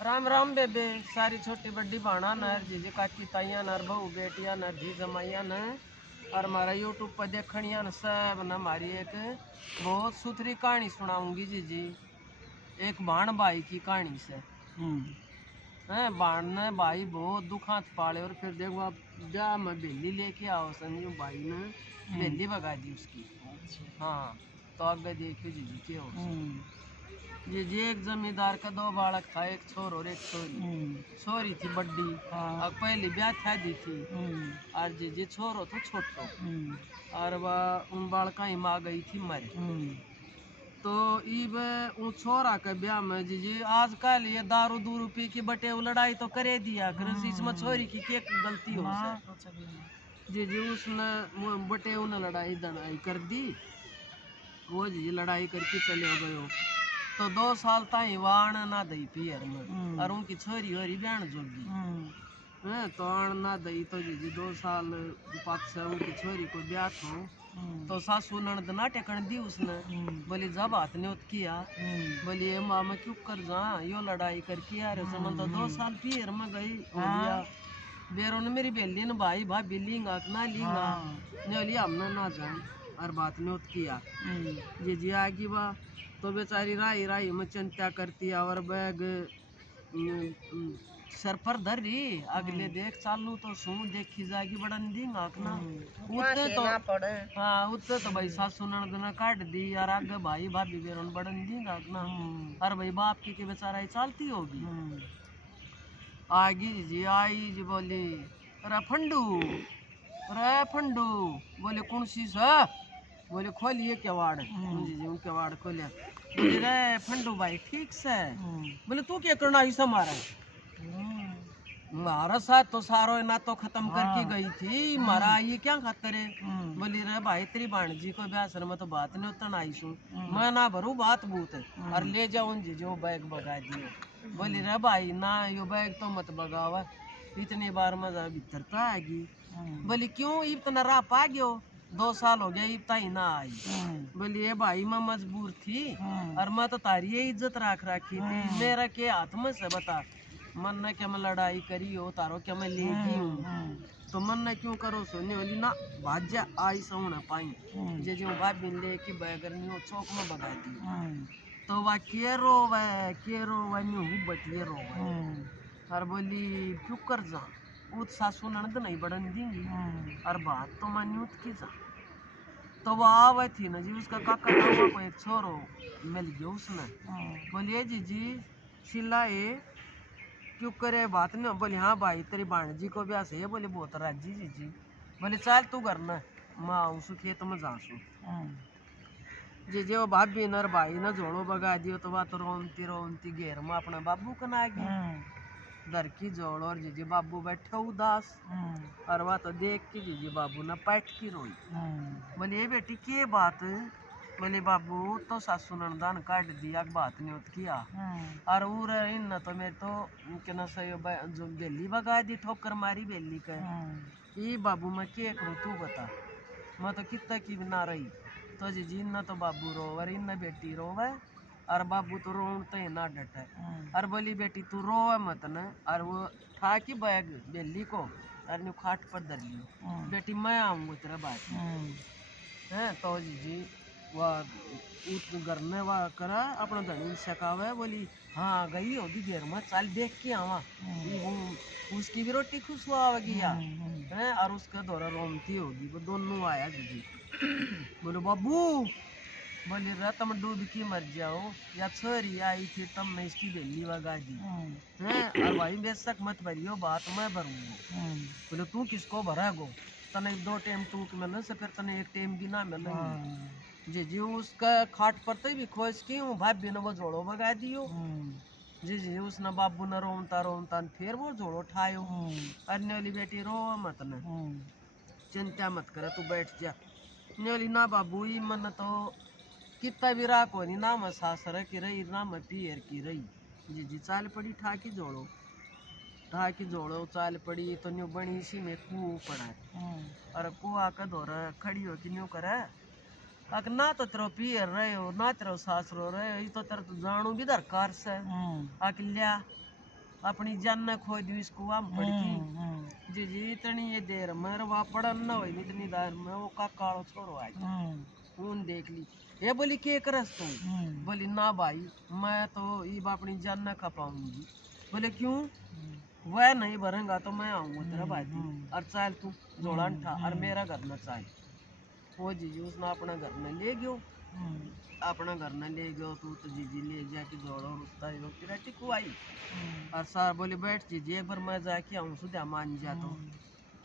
राम राम बेबे सारी छोटी बड़ी बाणा नर जीजी काकी ताइया नर बहू बेटिया नर जी जमाइया न और हमारा यूट्यूब पर देखनिया न सब न हमारी एक बहुत सुथरी कहानी सुनाऊंगी जीजी। एक बाण भाई की कहानी से है। बाण ने भाई बहुत दुखात पाले और फिर देखो आप ब्याह में बेली लेके आओ संजू भाई ने बेली भगा दी उसकी। हाँ तो आगे देखियो जीजी क्या हो। जी एक जमींदार का दो बालक था, एक छोर और एक छोरी। छोरी थी बड्डी और पहली ब्याह था दी थी और जी छोरो तो छोटो और वह उन बालका ही माँ गई थी मरे। तो इब उन छोरा के ब्याह में जी आजकल ये दारू दूरू पी की बटे लड़ाई तो करे दिया कर इसमें छोरी की क्या गलती हो जी उसने बटे उन लड़ाई दड़ाई कर दी। वो जी लड़ाई करके चले गयो तो 2 साल ताई वाण ना दई पियर में और उनकी छोरी होरी ब्याण जोगी है तो आण ना दई तो जी 2 साल पाछे उनकी छोरी को ब्याह थो तो सासू ननद ना टेकन दी उसने। बोली जब हाथ ने उत किया बोली ये माँ मैं क्यों कर जा यो लड़ाई करके आ रहे समझ तो 2 साल पियर में गई हो गया बेरों ने मेरी बेली ने भाई भाभी लिंगा ना लिंगा ने लिया हमने ना जाए और बात ने उत किया जी आगी वाह तो बेचारी राई राई में चिंता करती और बैग सर पर धर रही अगले देख चालू तो सू देखी जाएगी बड़न दी आखना उतने तो हाँ उतने तो भाई सासू ननद काट दी और आगे भाई भाभी बेरोन बड़न दी आखना और भाई बाप की बेचारा चालती होगी। आगी जी आई जी बोली रे फंडू बोले कौन सी सा बोले खोलिए केवाड़ जी केवाड़ खोलिया बोले रे फंडू भाई ठीक से बोले तू क्या करना ही मारा मारा साथ तो सारो ना तो खत्म करके गई थी मारा ये क्या खातर है बोली रे भाई तेरी भाणजी को ब्याह सर में तो बात नहीं उतन आई सू मैं ना भरू बात बूत और ले जाऊं जी जो बैग बगा दियो। बोली रे भाई ना यो बैग तो मत बगावा इतनी बार मजा भीतर तो आएगी। बोली क्यों इतना राह पा गयो 2 साल हो गया इतना ही ना आई। बोली ये भाई मैं मजबूर थी और मैं तो तारी ये इज्जत रख रखी थी मेरा के हाथ में से बता मन ने क्या मैं लड़ाई करी हो तारो क्या मैं लेगी हूँ तो मन ने क्यों करो सोने वाली ना भाज्या आई सो ना पाई जे जो भाभी ले की बैगर नहीं हो चौक में बगा दी तो वह के रोवे न्यू बटिए रोवे और बोली क्यों कर जा उत सासू ननद नहीं बढ़न देंगी और बात तो मैं न्यूत की जा तो वो आवे थी ना जी उसका काका नावा को एक छोरो मिल गया उसने बोलिए जी शिला ये क्यों करे बात नहीं बोले हाँ भाई तेरी भाणजी को ब्याह से बोले बहुत राजी जी बोले चल तू करना मैं आऊँ सु खेत में जा सू जी वो भाभी नर भाई न जोड़ो बगा दियो तो वह तो रोनती घेर में अपना बाबू को ना गई घर की जोड़ और जी बाबू बैठे उदास और वह तो देख के जी बाबू ने पैठ की रोई। बोले ये बेटी के बात बोले बाबू तो सासू नंदान काट दिया बात नहीं होत किया और उर इन न तो मेरे तो के न सही जो बेली बगा दी ठोकर मारी बेली के ये बाबू मैं के करूँ तू बता मैं तो कितना की ना रही तो जी न तो बाबू रोवे इन बेटी रोवे और बाबू तो रोते ना डटे और बोली बेटी तू रोवे मत न और वो ठा की बैग बेली को और न्यू खाट पर धर लियो बेटी मैं आऊँगा तेरा बात है तो जी वह घर में वह करा अपना धनी सकावे बोली हाँ गई होगी देर में चल देख के आवा उसकी भी रोटी खुश हुआ है और उसका दौरा रोमती होगी वो दोनों आया जी बोले बाबू बोले रे तुम डूब की मर जाओ या छोरी आई थी तब मैं इसकी बेली वगा दी है और भाई बेशक मत भरियो बात मैं भरूंगा। बोले तू किसको भरा गो तने 2 टाइम तू मिलने से फिर तने 1 टाइम भी ना मिलेंगे जी उसका खाट पर तो भी खोज की हूँ भाभी ने वो जोड़ो भगा दियो जी उसने बाबू ने रोमता फिर वो जोड़ो ठायो अन्य वाली बेटी रो मत न चिंता मत करे तू बैठ जा न्योली ना बाबू ही मन तो कितना भी राख हो ना मैं सासर की रही ना मैं पियर की रही जी चाल पड़ी ठाकी जोड़ो चाल पड़ी तो न्यू बनी सी में कुओं पड़ा है और कुआ का दौरा खड़ी हो कि न्यू करे अक ना तो तेरो पियर रहे हो ना तेरो सासरो रहे हो तो तेरे तो जानू भी दरकार से अक लिया अपनी जान न खो दी इसको हम पड़की जी जी इतनी ये देर मेरे वहाँ पड़न न हुई इतनी देर में वो का कालो छोड़ो आई उन देख ली ये बोली के करस तू बोली ना भाई मैं तो ये अपनी जान न खा पाऊंगी बोले क्यों वह नहीं भरेगा तो मैं आऊंगा तेरा भाई और चाल तू जोड़ा ठा और मेरा घर न चाल वो जीजी उसने अपना घर न ले गयो अपना घर न ले गयो तो जीजी ले जाके जोड़ो उसका तेरा टिकू आई और सर बोले बैठ जीजी एक बार मैं जाके आऊँ सुधा मान जा तो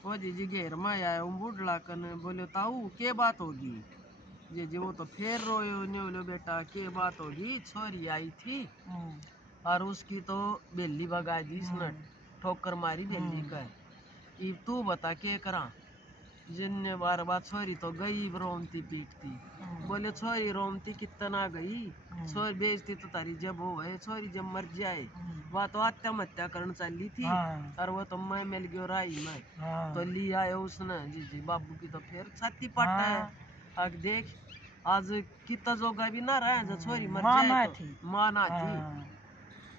वो जीजी घेर में आया बूढ़ कन बोले ताऊ के बात होगी जीजी वो तो फिर रोयो ने बोलो बेटा के बात होगी छोरी आई थी और उसकी तो बेली भगा दी इसने ठोकर मारी बेली का तू बता के करा जिन्ने बार बात छोरी तो गई रोमती पीटती बोले छोरी रोमती कितना गई छोरी बेचती तो तारी जब हो है छोरी जब मर जाए वह तो आत्महत्या करने चली थी और वो तो मैं मिल गयो राई में तो लिया है उसने जी बाबू की तो फिर छाती पट है अब देख आज कितना जोगा भी ना रहा जो छोरी मर जाए तो माँ ना थी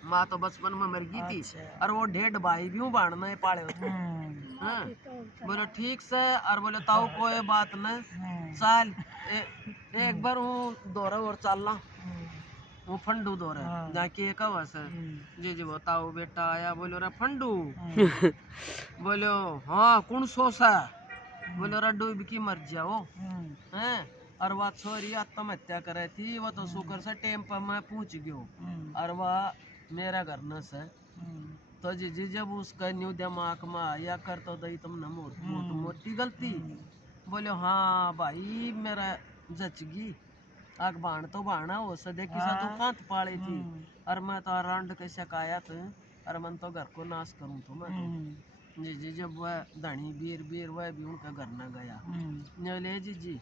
माँ तो बचपन में मर गई थी और वो 1.5 भाई भी बाढ़ना है पाले बोले ठीक से और बोले ताऊ कोई बात नहीं चल एक बार हूँ दौरा और चलना वो फंडू दौरा जाके एक जी वो ताऊ बेटा आया बोलो रे फंडू बोलो हाँ कौन सोसा बोले रे डूब की मर जाओ हैं और वह छोरी आत्महत्या करे थी वो तो शुक्र से टेम्पो में पूछ गयो और वह मेरा घर न से तो जी जब उसका न्यू दिमाग में आया कर तो दई तुमने मोटी गलती बोले हाँ भाई मेरा जचगी आग बाण तो बाणा हो सदे किसा तो कांत पाले थी और मैं तो रांड के शिकायत और मन तो घर को नाश करूं तो मैं जी जब वह धनी बीर वह भी उनका घर न गया बोले जी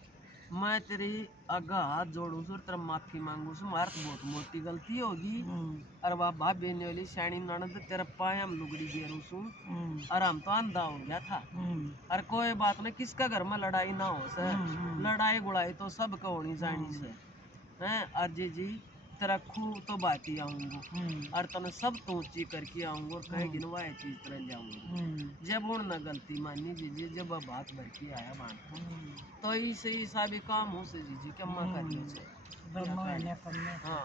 मैं तेरी आगा हाथ जोड़ू सु तेरा माफी मांगू सु मार बहुत मोटी गलती होगी और वह भाभी ने बोली सैनी ननद तेरा पाए हम लुगड़ी गेरू सु और हम तो अंधा हो गया था और कोई बात नहीं किसका घर में लड़ाई ना हो से लड़ाई गुड़ाई तो सब को होनी जानी से हैं और जी तेरा खूब तो बात ही आऊंगा और तने सब तो ऊंची करके आऊंगा और कहे गिनवा चीज तरह जाऊंगा जब उन न गलती मानी जी जब बात भर के आया बात तो इसे ही सा भी काम हो से जी क्या करियो से हाँ